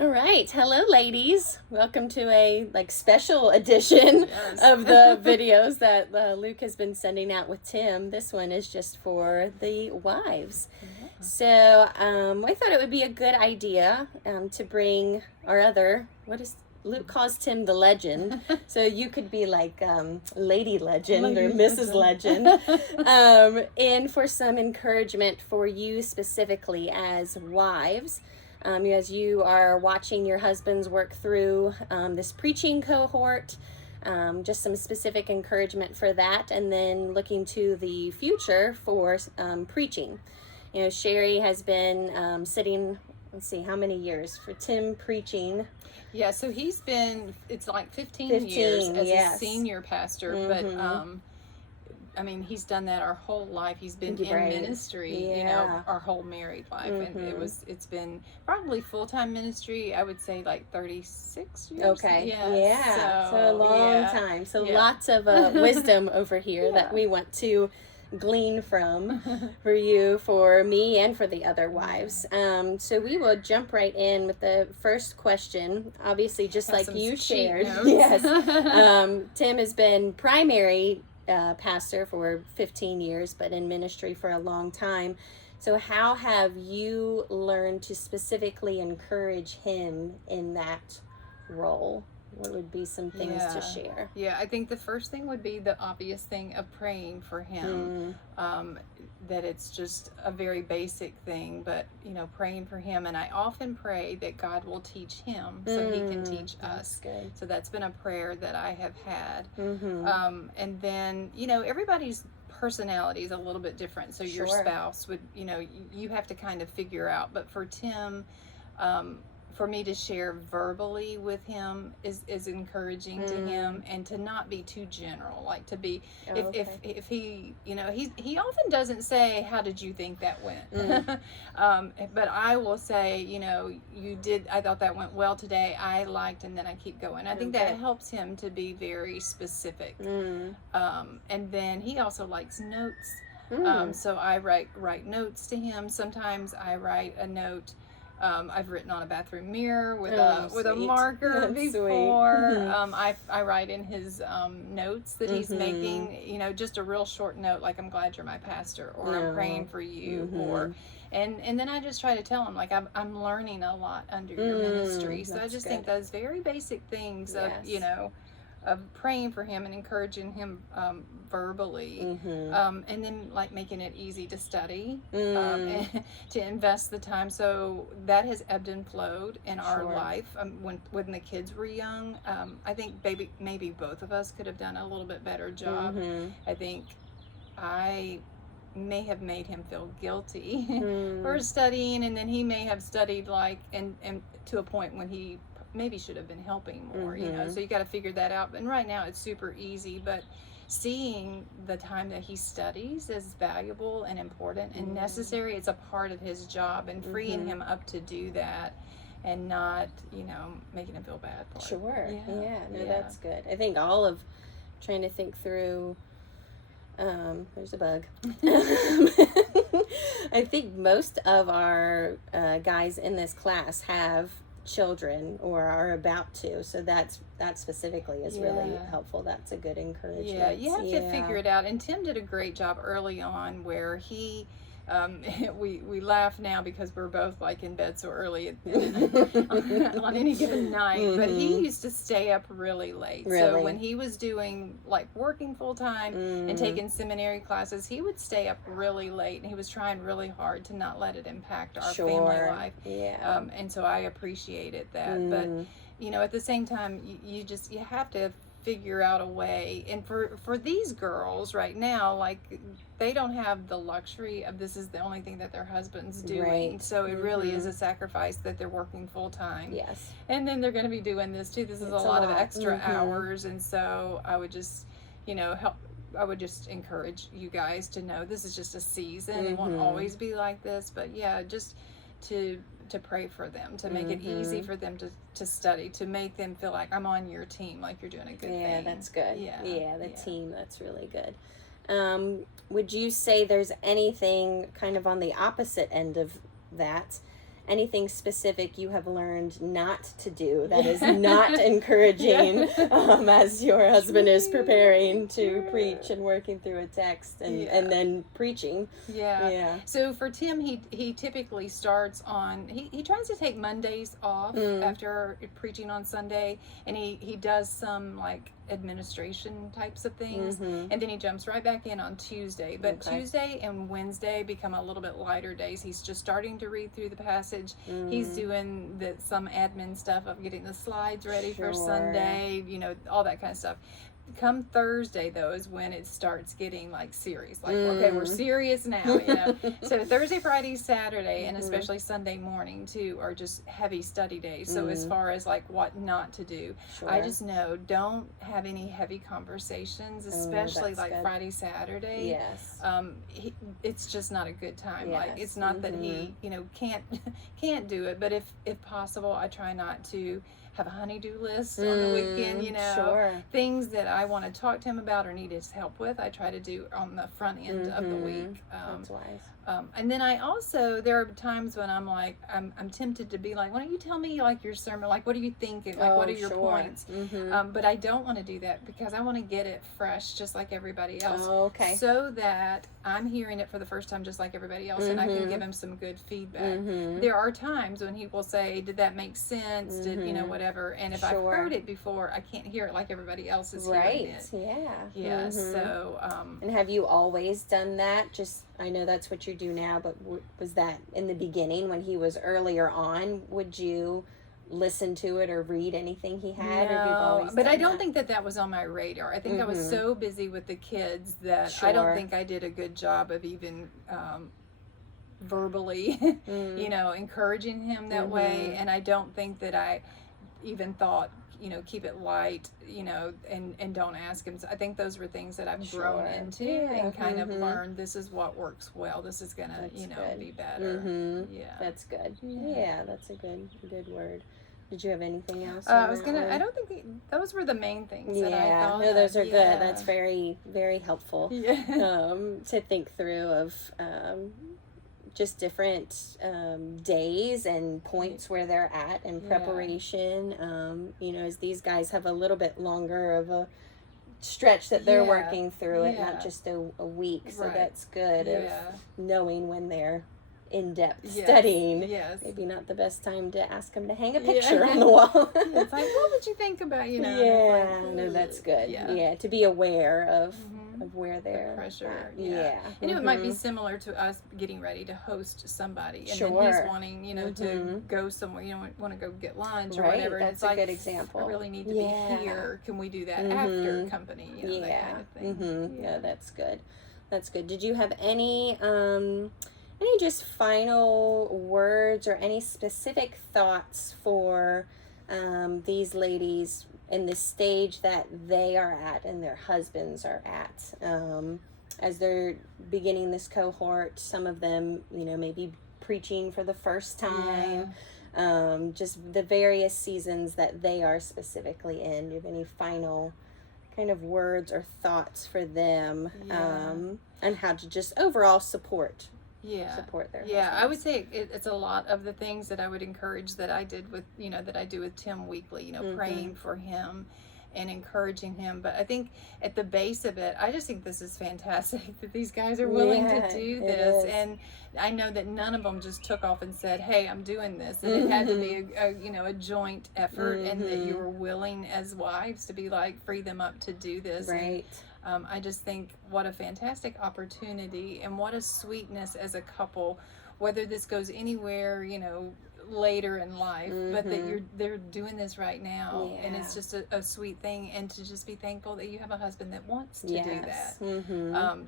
All right. Hello, ladies. Welcome to a special edition Yes. of the videos that Luke has been sending out with Tim. This one is just for the wives. Yeah. So I thought it would be a good idea to bring our other, Luke calls Tim the legend. So you could be like Lady Legend or Mrs. Legend. And for some encouragement for you specifically as wives. As you are watching your husbands work through this preaching cohort, just some specific encouragement for that, and then looking to the future for preaching. Sherry has been sitting, let's see, how many years for Tim preaching? Yeah, so it's like 15 years as yes. a senior pastor, but he's done that our whole life. He's been in ministry, our whole married life, and it's been probably full-time ministry. I would say like 36 years. Okay, so a long time. So Yeah. lots of wisdom over here that we want to glean from for you, for me, and for the other wives. So we will jump right in with the first question. Obviously, just like you shared, yes. Tim has been primary pastor for 15 years, but in ministry for a long time. So how have you learned to specifically encourage him in that role? What would be some things to share? Yeah, I think the first thing would be the obvious thing of praying for him. That it's just a very basic thing, but praying for him. And I often pray that God will teach him so he can teach us. Good. So that's been a prayer that I have had. And then, everybody's personality is a little bit different. So your spouse would, you have to kind of figure out. But for Tim, for me to share verbally with him is encouraging to him, and to not be too general, like to be, if he, he often doesn't say, how did you think that went? But I will say, I thought that went well today, I liked, and then I keep going. I think that helps him to be very specific. And then he also likes notes. So I write notes to him. Sometimes I write a note. I've written on a bathroom mirror with a marker. That's before. I write in his notes that he's making, just a real short note, like, I'm glad you're my pastor, or I'm praying for you, or and then I just try to tell him, like, I'm learning a lot under your ministry. So I just think those very basic things of praying for him and encouraging him verbally, and then like making it easy to study, and to invest the time. So that has ebbed and flowed in our life. When the kids were young, I think maybe both of us could have done a little bit better job. I think I may have made him feel guilty for studying, and then he may have studied and to a point when he maybe should have been helping more, so you got to figure that out. And right now it's super easy, but seeing the time that he studies is valuable and important and necessary. It's a part of his job, and freeing him up to do that, and not making him feel bad for it. That's good. I think all of trying to think through there's a bug. I think most of our guys in this class have children or are about to, so that specifically is really helpful. That's a good encouragement. You have to figure it out. And Tim did a great job early on, where he we laugh now because we're both like in bed so early on any given night, but he used to stay up really late. So when he was doing working full time and taking seminary classes, he would stay up really late, and he was trying really hard to not let it impact our family life. And so I appreciated that. But at the same time, you have to figure out a way. And for these girls right now, they don't have the luxury of this is the only thing that their husband's doing. So it really is a sacrifice that they're working full time. And then they're going to be doing this too. This is a lot of extra hours. And so I would just, I would just encourage you guys to know this is just a season. It won't always be like this, but just to pray for them, to make it easy for them to study, to make them feel like I'm on your team, like you're doing a good thing. Yeah, that's good. The team, that's really good. Would you say there's anything kind of on the opposite end of that anything specific you have learned not to do that is not encouraging as your husband is preparing to preach and working through a text and then preaching. So for Tim, he typically starts on, he tries to take Mondays off after preaching on Sunday, and he does some like administration types of things, and then he jumps right back in on Tuesday. But Tuesday and Wednesday become a little bit lighter days. He's just starting to read through the passage. He's doing some admin stuff of getting the slides ready for Sunday, all that kind of stuff. Come Thursday, though, is when it starts getting like serious. Like, okay, we're serious now, So Thursday, Friday, Saturday, and especially Sunday morning too, are just heavy study days. So as far as like what not to do, I just know don't have any heavy conversations, especially like Friday, Saturday. It's just not a good time. Like, it's not that he, can't do it, but if possible, I try not to have a honey-do list on the weekend, things that I want to talk to him about or need his help with, I try to do on the front end of the week. That's wise. And then I also, there are times when I'm like, I'm tempted to be like, why don't you tell me like your sermon, like what are you thinking, like what are your points? But I don't want to do that because I want to get it fresh just like everybody else. So that I'm hearing it for the first time just like everybody else, and I can give him some good feedback. There are times when he will say, did that make sense? Did whatever, and if I've heard it before, I can't hear it like everybody else is hearing it. So and have you always done that? Just, I know that's what you do now, but was that in the beginning when he was earlier on? Would you listen to it or read anything he had? No, or you've always but I don't that? think that was on my radar. I think I was so busy with the kids that I don't think I did a good job of even verbally encouraging him that way, and I don't think that I even thought keep it light, and don't ask him. So I think those were things that I've grown into and kind of learned, this is what works well. This is going to, be better. That's good. That's a good word. Did you have anything else? I don't think those were the main things that I thought. No, those are good. That's very, very helpful to think through of just different days and points where they're at in preparation. As these guys have a little bit longer of a stretch that they're working through it, not just a week. So that's good of knowing when they're in-depth studying. Maybe not the best time to ask them to hang a picture on the wall. It's like, what would you think about, no, that's good. To be aware of where they're the pressure at. And it might be similar to us getting ready to host somebody, and then he's wanting to go somewhere, want to go get lunch or whatever, that's and it's a good example. I really need to be here, can we do that after company, that kind of thing. That's good. Did you have any just final words or any specific thoughts for these ladies in the stage that they are at and their husbands are at, as they're beginning this cohort? Some of them, maybe preaching for the first time, just the various seasons that they are specifically in. Do you have any final kind of words or thoughts for them on how to just overall support their husbands? I would say it's a lot of the things that I would encourage that I did with that I do with Tim weekly, praying for him and encouraging him. But I think at the base of it, I just think this is fantastic that these guys are willing to do this. And I know that none of them just took off and said, hey, I'm doing this, and it had to be a joint effort, and that you were willing as wives to be like, free them up to do this. I just think what a fantastic opportunity, and what a sweetness as a couple, whether this goes anywhere, later in life, but that they're doing this right now, and it's just a sweet thing, and to just be thankful that you have a husband that wants to do that.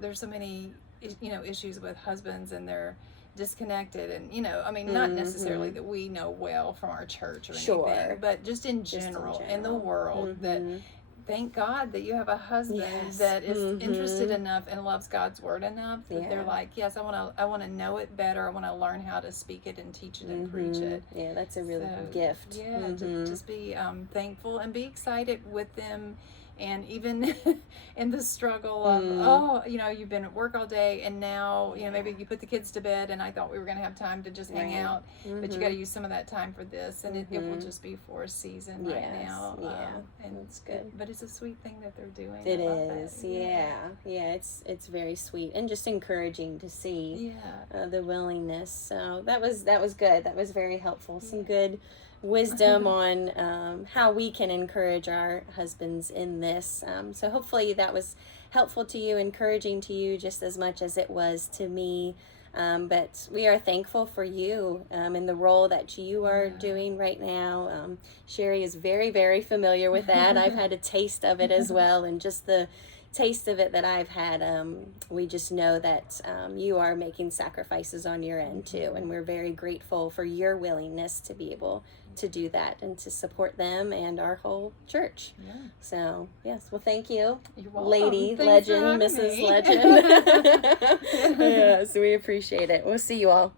There's so many issues with husbands, and they're disconnected, and not necessarily that we know well from our church or anything, but just in general in the world, that thank God that you have a husband that is interested enough and loves God's word enough that they're like, yes, I want to know it better. I want to learn how to speak it and teach it and preach it. Yeah, that's a really good gift. To just be thankful and be excited with them, And even in the struggle of, you've been at work all day, and now, maybe you put the kids to bed, and I thought we were going to have time to just hang out, but you got to use some of that time for this, and it will just be for a season right now. And it's good. But it's a sweet thing that they're doing. It is, yeah. It's very sweet and just encouraging to see the willingness. So that was good. That was very helpful. Some good wisdom on how we can encourage our husbands in this. So hopefully that was helpful to you, encouraging to you just as much as it was to me. But we are thankful for you in the role that you are doing right now. Sherry is very, very familiar with that. I've had a taste of it as well, and just the taste of it that I've had, we just know that you are making sacrifices on your end too, and we're very grateful for your willingness to be able to do that and to support them and our whole church. So yes, well, thank you. You're welcome. Lady Thanks Legend, Mrs. me. Legend. Yes, we appreciate it. We'll see you all.